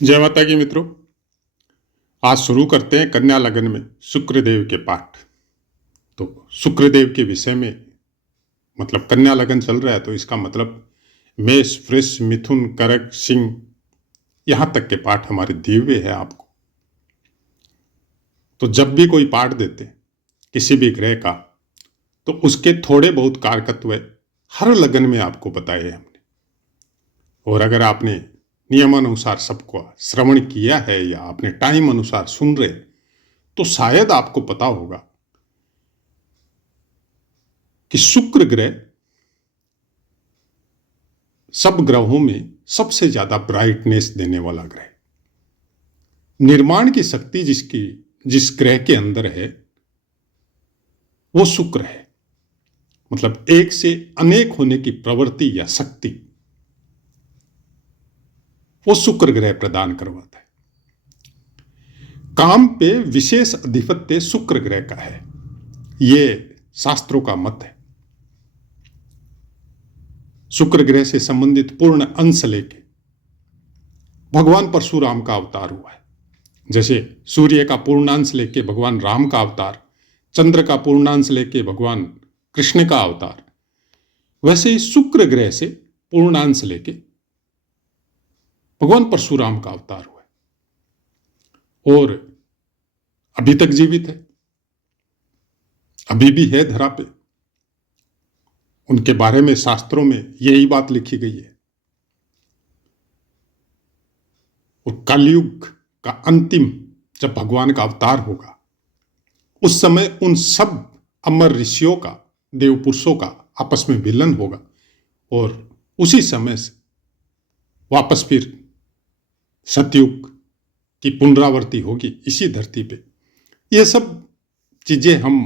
जय माता की मित्रों। आज शुरू करते हैं कन्या लगन में शुक्रदेव के पाठ। तो शुक्रदेव के विषय में मतलब कन्या लगन चल रहा है तो इसका मतलब मेष, वृष, मिथुन, कर्क, सिंह यहां तक के पाठ हमारे दिए हुए हैं आपको। तो जब भी कोई पाठ देते हैं किसी भी ग्रह का तो उसके थोड़े बहुत कारकत्व हर लगन में आपको बताए हैं हमने। और अगर आपने नियमानुसार सबको श्रवण किया है या आपने टाइम अनुसार सुन रहे तो शायद आपको पता होगा कि शुक्र ग्रह सब ग्रहों में सबसे ज्यादा ब्राइटनेस देने वाला ग्रह, निर्माण की शक्ति जिस ग्रह के अंदर है वो शुक्र है। मतलब एक से अनेक होने की प्रवृत्ति या शक्ति वो शुक्र ग्रह प्रदान करवाता है। काम पे विशेष अधिपत्य शुक्र ग्रह का है, ये शास्त्रों का मत है। शुक्र ग्रह से संबंधित पूर्ण अंश लेके भगवान परशुराम का अवतार हुआ है। जैसे सूर्य का पूर्णांश लेके भगवान राम का अवतार, चंद्र का पूर्णांश लेके भगवान कृष्ण का अवतार, वैसे ही शुक्र ग्रह से पूर्णांश लेके भगवान परशुराम का अवतार हुआ है और अभी तक जीवित है, अभी भी है धरा पे। उनके बारे में शास्त्रों में यही बात लिखी गई है। और कलयुग का अंतिम जब भगवान का अवतार होगा उस समय उन सब अमर ऋषियों का, देव पुरुषों का आपस में मिलन होगा और उसी समय से वापस फिर सतयुग की पुनरावृत्ति होगी इसी धरती पे। ये सब चीजें हम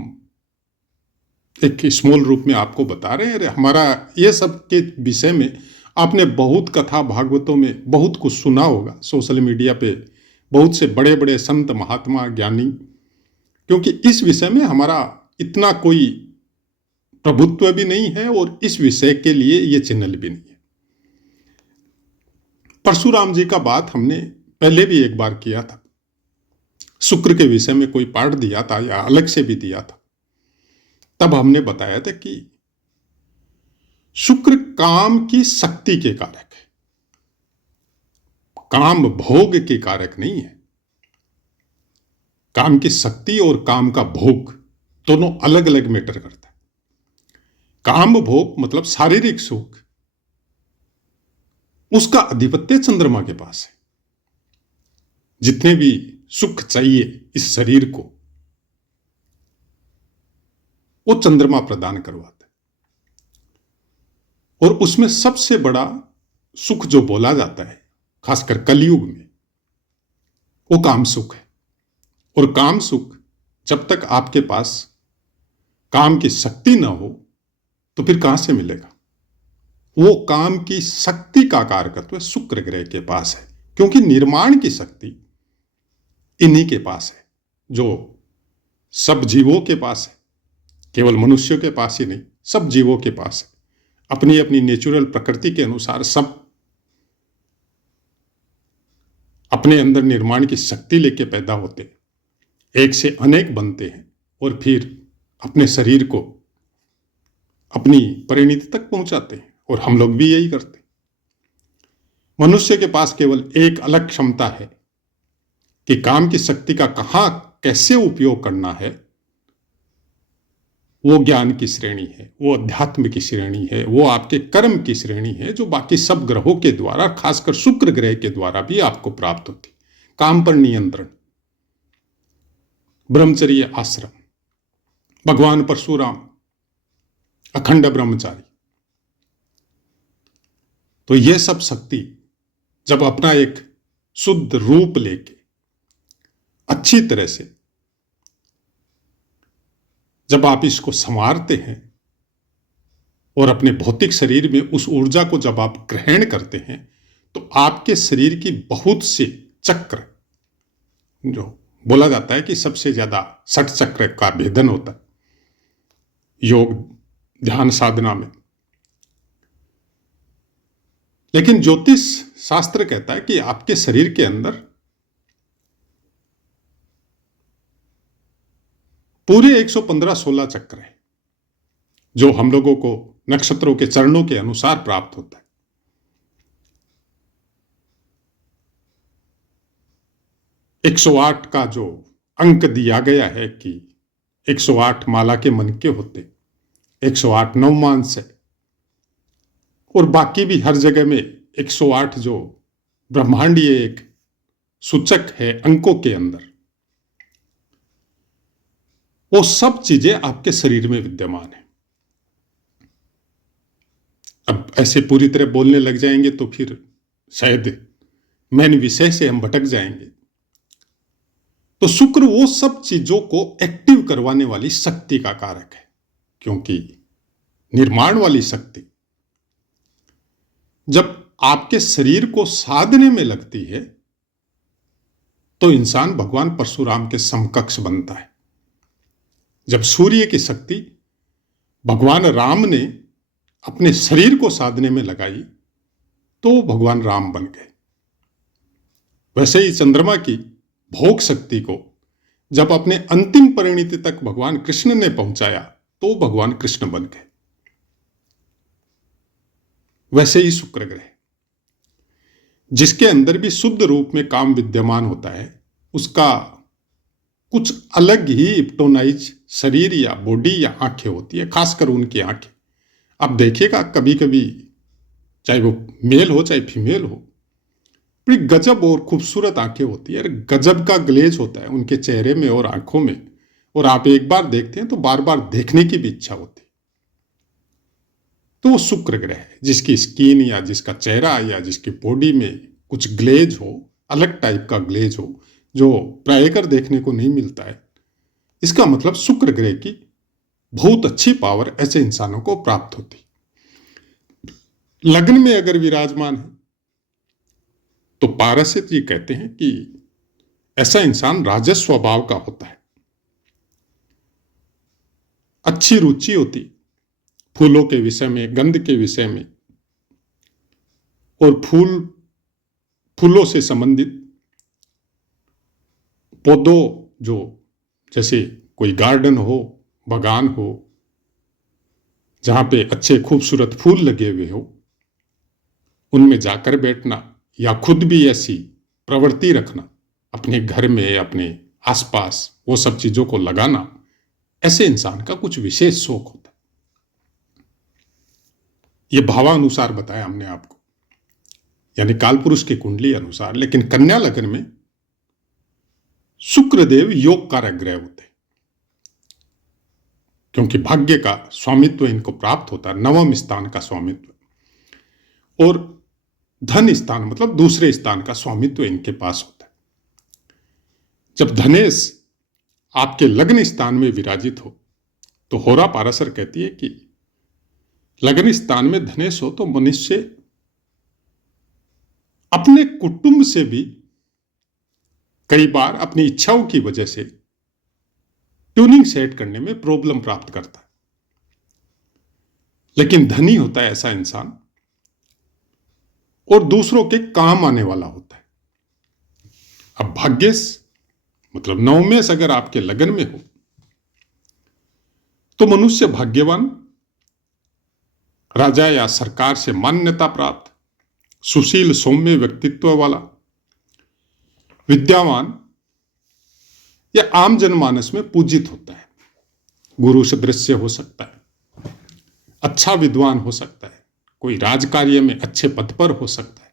एक स्मॉल रूप में आपको बता रहे हैं। हमारा ये सब के विषय में आपने बहुत कथा भागवतों में बहुत कुछ सुना होगा, सोशल मीडिया पे बहुत से बड़े बड़े संत महात्मा ज्ञानी, क्योंकि इस विषय में हमारा इतना कोई प्रभुत्व भी नहीं है और इस विषय के लिए ये चैनल भी नहीं है। परशुराम जी का बात हमने पहले भी एक बार किया था, शुक्र के विषय में कोई पाठ दिया था या अलग से भी दिया था। तब हमने बताया था कि शुक्र काम की शक्ति के कारक है, काम भोग के कारक नहीं है। काम की शक्ति और काम का भोग दोनों अलग अलग मैटर करता है। काम भोग मतलब शारीरिक सुख, उसका अधिपत्य चंद्रमा के पास है। जितने भी सुख चाहिए इस शरीर को वो चंद्रमा प्रदान करवाता है। और उसमें सबसे बड़ा सुख जो बोला जाता है खासकर कलयुग में वो काम सुख है। और काम सुख जब तक आपके पास काम की शक्ति ना हो तो फिर कहां से मिलेगा। वो काम की शक्ति का कारकत्व शुक्र ग्रह के पास है, क्योंकि निर्माण की शक्ति इन्हीं के पास है, जो सब जीवों के पास है। केवल मनुष्यों के पास ही नहीं, सब जीवों के पास है। अपनी अपनी नेचुरल प्रकृति के अनुसार सब अपने अंदर निर्माण की शक्ति लेके पैदा होते हैं, एक से अनेक बनते हैं और फिर अपने शरीर को अपनी परिणति तक पहुंचाते हैं। और हम लोग भी यही करते हैं। मनुष्य के पास केवल एक अलग क्षमता है कि काम की शक्ति का कहां कैसे उपयोग करना है। वो ज्ञान की श्रेणी है, वो अध्यात्म की श्रेणी है, वो आपके कर्म की श्रेणी है, जो बाकी सब ग्रहों के द्वारा, खासकर शुक्र ग्रह के द्वारा भी आपको प्राप्त होती। काम पर नियंत्रण, ब्रह्मचर्य आश्रम, भगवान परशुराम अखंड ब्रह्मचारी। तो ये सब शक्ति जब अपना एक शुद्ध रूप लेके अच्छी तरह से जब आप इसको संवारते हैं और अपने भौतिक शरीर में उस ऊर्जा को जब आप ग्रहण करते हैं तो आपके शरीर की बहुत से चक्र, जो बोला जाता है कि सबसे ज्यादा 60 चक्र का भेदन होता है योग ध्यान साधना में, लेकिन ज्योतिष शास्त्र कहता है कि आपके शरीर के अंदर पूरे 115-16 चक्र है, जो हम लोगों को नक्षत्रों के चरणों के अनुसार प्राप्त होता है। 108 का जो अंक दिया गया है कि 108 माला के मनके होते, 108 नवमांश है, और बाकी भी हर जगह में 108 जो ब्रह्मांडीय एक सूचक है अंकों के अंदर, वो सब चीजें आपके शरीर में विद्यमान है। अब ऐसे पूरी तरह बोलने लग जाएंगे तो फिर शायद मेन विषय से हम भटक जाएंगे। तो शुक्र वो सब चीजों को एक्टिव करवाने वाली शक्ति का कारक है, क्योंकि निर्माण वाली शक्ति जब आपके शरीर को साधने में लगती है तो इंसान भगवान परशुराम के समकक्ष बनता है। जब सूर्य की शक्ति भगवान राम ने अपने शरीर को साधने में लगाई तो भगवान राम बन गए। वैसे ही चंद्रमा की भोग शक्ति को जब अपने अंतिम परिणति तक भगवान कृष्ण ने पहुंचाया तो भगवान कृष्ण बन गए। वैसे ही शुक्र ग्रह, जिसके अंदर भी शुद्ध रूप में काम विद्यमान होता है, उसका कुछ अलग ही इप्टोनाइज शरीर या बॉडी या आंखें होती है, खासकर उनकी आंखें। आप देखिएगा कभी कभी, चाहे वो मेल हो चाहे फीमेल हो, बड़ी गजब और खूबसूरत आंखें होती है, गजब का ग्लेज होता है उनके चेहरे में और आंखों में, और आप एक बार देखते हैं तो बार बार देखने की भी इच्छा होती है। तो वो शुक्र ग्रह है, जिसकी स्किन या जिसका चेहरा या जिसकी बॉडी में कुछ ग्लेज हो, अलग टाइप का ग्लेज हो, जो प्रायकर देखने को नहीं मिलता है। इसका मतलब शुक्र ग्रह की बहुत अच्छी पावर ऐसे इंसानों को प्राप्त होती। लग्न में अगर विराजमान है तो पारसित जी कहते हैं कि ऐसा इंसान राजस स्वभाव का होता है, अच्छी रुचि होती फूलों के विषय में, गंध के विषय में, और फूलों से संबंधित पौधों, जो जैसे कोई गार्डन हो, बागान हो, जहां पे अच्छे खूबसूरत फूल लगे हुए हो, उनमें जाकर बैठना या खुद भी ऐसी प्रवृत्ति रखना, अपने घर में अपने आसपास वो सब चीजों को लगाना, ऐसे इंसान का कुछ विशेष शौक होता है। ये भावानुसार बताया हमने आपको, यानी कालपुरुष की कुंडली अनुसार। लेकिन कन्या लग्न में शुक्रदेव योग कारक ग्रह होते हैं, क्योंकि भाग्य का स्वामित्व इनको प्राप्त होता है, नवम स्थान का स्वामित्व, और धन स्थान मतलब दूसरे स्थान का स्वामित्व इनके पास होता है। जब धनेश आपके लग्न स्थान में विराजित हो तो होरा पाराशर कहती है कि लग्न स्थान में धनेश हो तो मनुष्य अपने कुटुंब से भी कई बार अपनी इच्छाओं की वजह से ट्यूनिंग सेट करने में प्रॉब्लम प्राप्त करता है। लेकिन धनी होता है ऐसा इंसान, और दूसरों के काम आने वाला होता है। अब भाग्येश मतलब नवमेश अगर आपके लगन में हो तो मनुष्य भाग्यवान, राजा या सरकार से मान्यता प्राप्त, सुशील सौम्य व्यक्तित्व वाला, विद्यावान या आम जनमानस में पूजित होता है। गुरु सदृश्य हो सकता है, अच्छा विद्वान हो सकता है, कोई राजकार्य में अच्छे पद पर हो सकता है,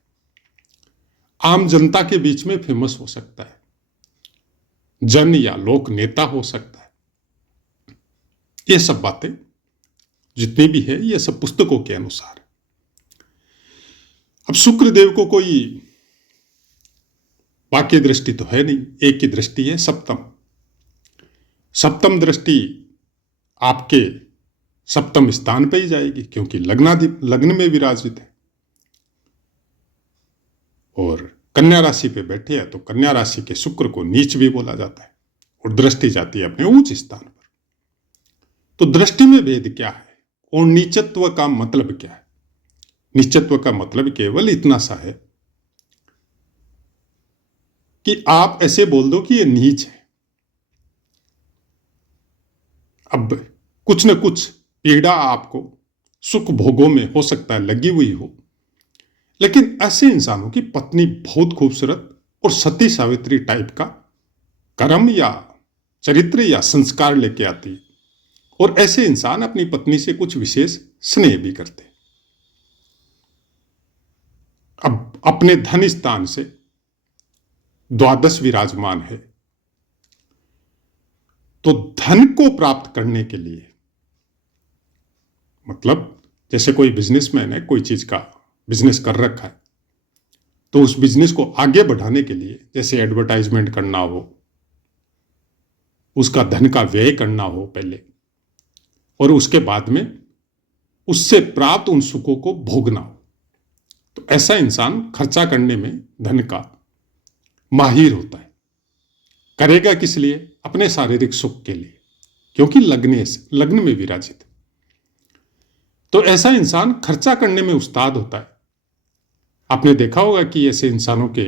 आम जनता के बीच में फेमस हो सकता है, जन या लोक नेता हो सकता है। ये सब बातें जितनी भी है ये सब पुस्तकों के अनुसार। अब शुक्रदेव को कोई बाकी दृष्टि तो है नहीं, एक ही दृष्टि है, सप्तम। सप्तम दृष्टि आपके सप्तम स्थान पे ही जाएगी, क्योंकि लग्न में विराजित है और कन्या राशि पे बैठे हैं, तो कन्या राशि के शुक्र को नीच भी बोला जाता है और दृष्टि जाती है अपने ऊंच स्थान पर। तो दृष्टि में भेद क्या है और नीचत्व का मतलब क्या है? नीचत्व का मतलब केवल इतना सा है कि आप ऐसे बोल दो कि ये नीच है। अब कुछ न कुछ पीड़ा आपको सुख भोगों में हो सकता है लगी हुई हो, लेकिन ऐसे इंसानों की पत्नी बहुत खूबसूरत और सती सावित्री टाइप का कर्म या चरित्र या संस्कार लेके आती है, और ऐसे इंसान अपनी पत्नी से कुछ विशेष स्नेह भी करते हैं। अब अपने धन स्थान से द्वादश विराजमान है, तो धन को प्राप्त करने के लिए, मतलब जैसे कोई बिजनेसमैन है, कोई चीज का बिजनेस कर रखा है, तो उस बिजनेस को आगे बढ़ाने के लिए जैसे एडवर्टाइजमेंट करना हो, उसका धन का व्यय करना हो पहले, और उसके बाद में उससे प्राप्त उन सुखों को भोगना हो, तो ऐसा इंसान खर्चा करने में धन का माहिर होता है। करेगा किस लिए? अपने शारीरिक सुख के लिए, क्योंकि लग्न में विराजित। तो ऐसा इंसान खर्चा करने में उस्ताद होता है। आपने देखा होगा कि ऐसे इंसानों के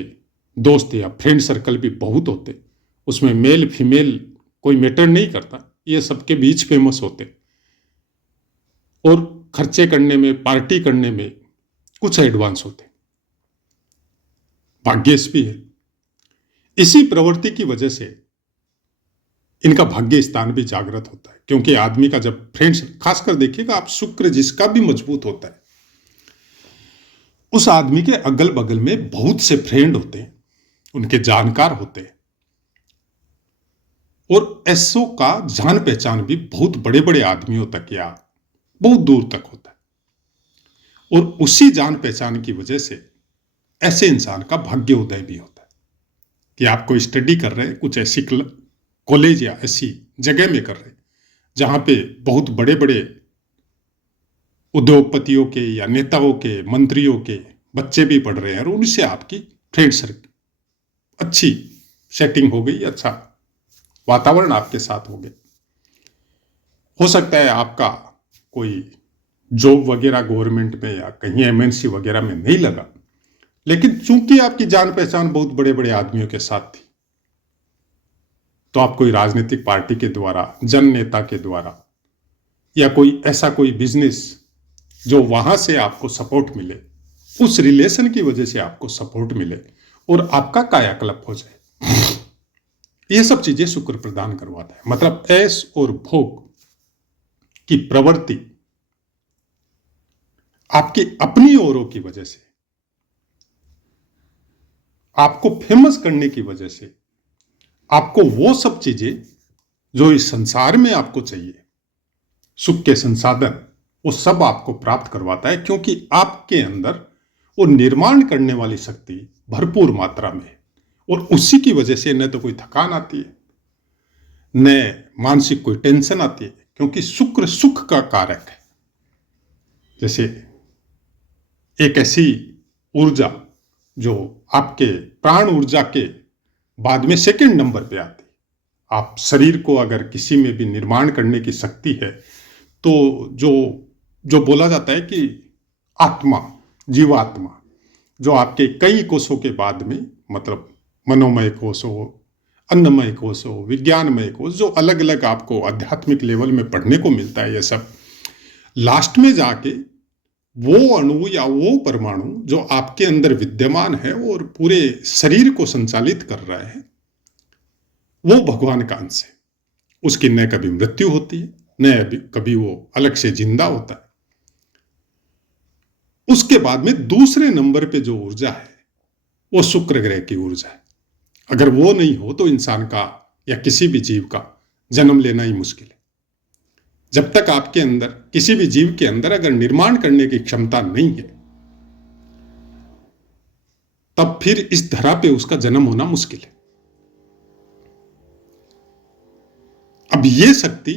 दोस्त या फ्रेंड सर्कल भी बहुत होते, उसमें मेल फीमेल कोई मैटर नहीं करता, ये सबके बीच फेमस होते, और खर्चे करने में, पार्टी करने में कुछ एडवांस होते, भाग्यश भी है। इसी प्रवृत्ति की वजह से इनका भाग्य स्थान भी जागृत होता है, क्योंकि आदमी का जब फ्रेंड्स, खासकर देखिएगा आप, शुक्र जिसका भी मजबूत होता है, उस आदमी के अगल बगल में बहुत से फ्रेंड होते हैं, उनके जानकार होते हैं, और ऐसों का जान पहचान भी बहुत बड़े बड़े आदमियों तक या बहुत दूर तक होता है। और उसी जान पहचान की वजह से ऐसे इंसान का भाग्य उदय भी होता है कि आप कोई स्टडी कर रहे हैं, कुछ ऐसी कॉलेज या ऐसी जगह में कर रहे हैं जहां पे बहुत बड़े बड़े उद्योगपतियों के या नेताओं के, मंत्रियों के बच्चे भी पढ़ रहे हैं, और उनसे आपकी फ्रेंड सर्कल अच्छी सेटिंग हो गई, अच्छा वातावरण आपके साथ हो गया। हो सकता है आपका कोई जॉब वगैरह गवर्नमेंट में या कहीं एमएनसी वगैरह में नहीं लगा, लेकिन चूंकि आपकी जान पहचान बहुत बड़े बड़े आदमियों के साथ थी, तो आप कोई राजनीतिक पार्टी के द्वारा, जन नेता के द्वारा, या कोई ऐसा कोई बिजनेस जो वहां से आपको सपोर्ट मिले, उस रिलेशन की वजह से आपको सपोर्ट मिले और आपका कायाकल्प हो जाए, ये सब चीजें शुक्र प्रदान करवाता है। मतलब ऐश और भोग की प्रवृत्ति आपकी अपनी औरों की वजह से, आपको फेमस करने की वजह से, आपको वो सब चीजें जो इस संसार में आपको चाहिए, सुख के संसाधन, वो सब आपको प्राप्त करवाता है, क्योंकि आपके अंदर वो निर्माण करने वाली शक्ति भरपूर मात्रा में है। और उसी की वजह से न तो कोई थकान आती है, न मानसिक कोई टेंशन आती है, क्योंकि शुक्र सुख का कारक है। जैसे एक ऐसी ऊर्जा जो आपके प्राण ऊर्जा के बाद में सेकंड नंबर पे आती है। आप शरीर को अगर किसी में भी निर्माण करने की शक्ति है, तो जो जो बोला जाता है कि आत्मा, जीवात्मा, जो आपके कई कोषों के बाद में, मतलब मनोमय कोष हो, अन्नमय कोष हो, विज्ञानमय कोष, जो अलग अलग आपको आध्यात्मिक लेवल में पढ़ने को मिलता है, ये सब लास्ट में जाके वो अणु या वो परमाणु जो आपके अंदर विद्यमान है और पूरे शरीर को संचालित कर रहा है, वो भगवान का अंश है। उसकी न कभी मृत्यु होती है, न कभी वो अलग से जिंदा होता है। उसके बाद में दूसरे नंबर पे जो ऊर्जा है, वो शुक्र ग्रह की ऊर्जा है। अगर वो नहीं हो तो इंसान का या किसी भी जीव का जन्म लेना ही मुश्किल है। जब तक आपके अंदर, किसी भी जीव के अंदर अगर निर्माण करने की क्षमता नहीं है, तब फिर इस धरा पे उसका जन्म होना मुश्किल है। अब ये शक्ति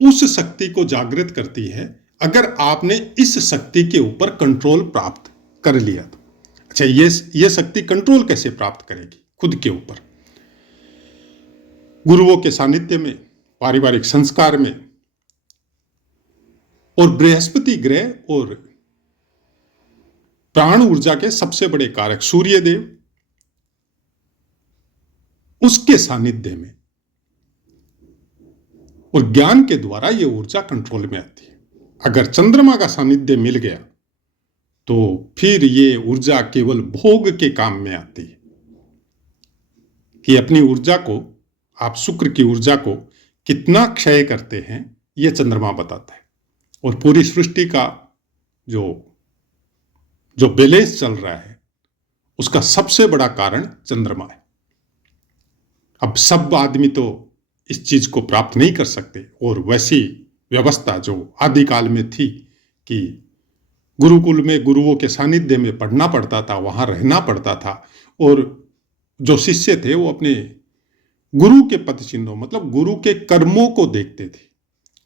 उस शक्ति को जागृत करती है अगर आपने इस शक्ति के ऊपर कंट्रोल प्राप्त कर लिया तो। अच्छा, ये शक्ति कंट्रोल कैसे प्राप्त करेगी? खुद के ऊपर, गुरुओं के सानिध्य में, पारिवारिक संस्कार में, और बृहस्पति ग्रह और प्राण ऊर्जा के सबसे बड़े कारक सूर्य देव उसके सानिध्य में और ज्ञान के द्वारा ये ऊर्जा कंट्रोल में आती है। अगर चंद्रमा का सानिध्य मिल गया तो फिर ये ऊर्जा केवल भोग के काम में आती है कि अपनी ऊर्जा को, आप शुक्र की ऊर्जा को कितना क्षय करते हैं ये चंद्रमा बताता है। और पूरी सृष्टि का जो बैलेंस चल रहा है उसका सबसे बड़ा कारण चंद्रमा है। अब सब आदमी तो इस चीज को प्राप्त नहीं कर सकते, और वैसी व्यवस्था जो आदिकाल में थी कि गुरुकुल में गुरुओं के सानिध्य में पढ़ना पड़ता था, वहां रहना पड़ता था, और जो शिष्य थे वो अपने गुरु के पद चिन्हों मतलब गुरु के कर्मों को देखते थे।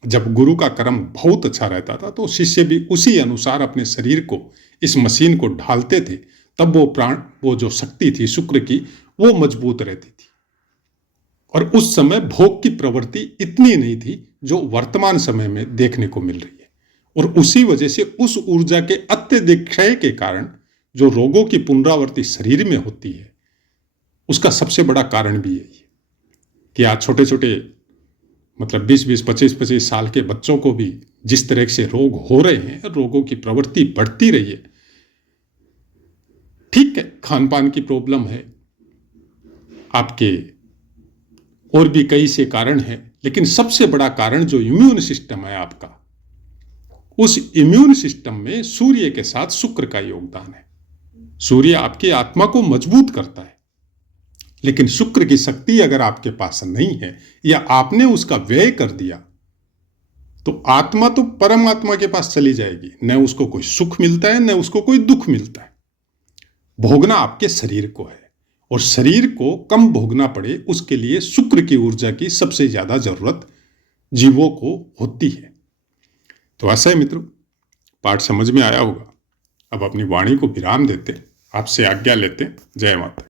जब गुरु का कर्म बहुत अच्छा रहता था तो शिष्य भी उसी अनुसार अपने शरीर को, इस मशीन को ढालते थे, तब वो प्राण, वो जो शक्ति थी शुक्र की, वो मजबूत रहती थी। और उस समय भोग की प्रवृत्ति इतनी नहीं थी जो वर्तमान समय में देखने को मिल रही है। और उसी वजह से उस ऊर्जा के अत्यधिक क्षय के कारण जो रोगों की पुनरावृत्ति शरीर में होती है, उसका सबसे बड़ा कारण भी यही है कि आज छोटे छोटे मतलब 20-20, 25-25 साल के बच्चों को भी जिस तरह से रोग हो रहे हैं, रोगों की प्रवृत्ति बढ़ती रही है। ठीक है, खान पान की प्रॉब्लम है, आपके और भी कई से कारण हैं, लेकिन सबसे बड़ा कारण जो इम्यून सिस्टम है आपका, उस इम्यून सिस्टम में सूर्य के साथ शुक्र का योगदान है। सूर्य आपकी आत्मा को मजबूत करता है, लेकिन शुक्र की शक्ति अगर आपके पास नहीं है या आपने उसका व्यय कर दिया तो आत्मा तो परमात्मा के पास चली जाएगी, न उसको कोई सुख मिलता है न उसको कोई दुख मिलता है। भोगना आपके शरीर को है, और शरीर को कम भोगना पड़े उसके लिए शुक्र की ऊर्जा की सबसे ज्यादा जरूरत जीवों को होती है। तो ऐसा है मित्रों, पाठ समझ में आया होगा। अब अपनी वाणी को विराम देते, आपसे आज्ञा लेते। जय माता।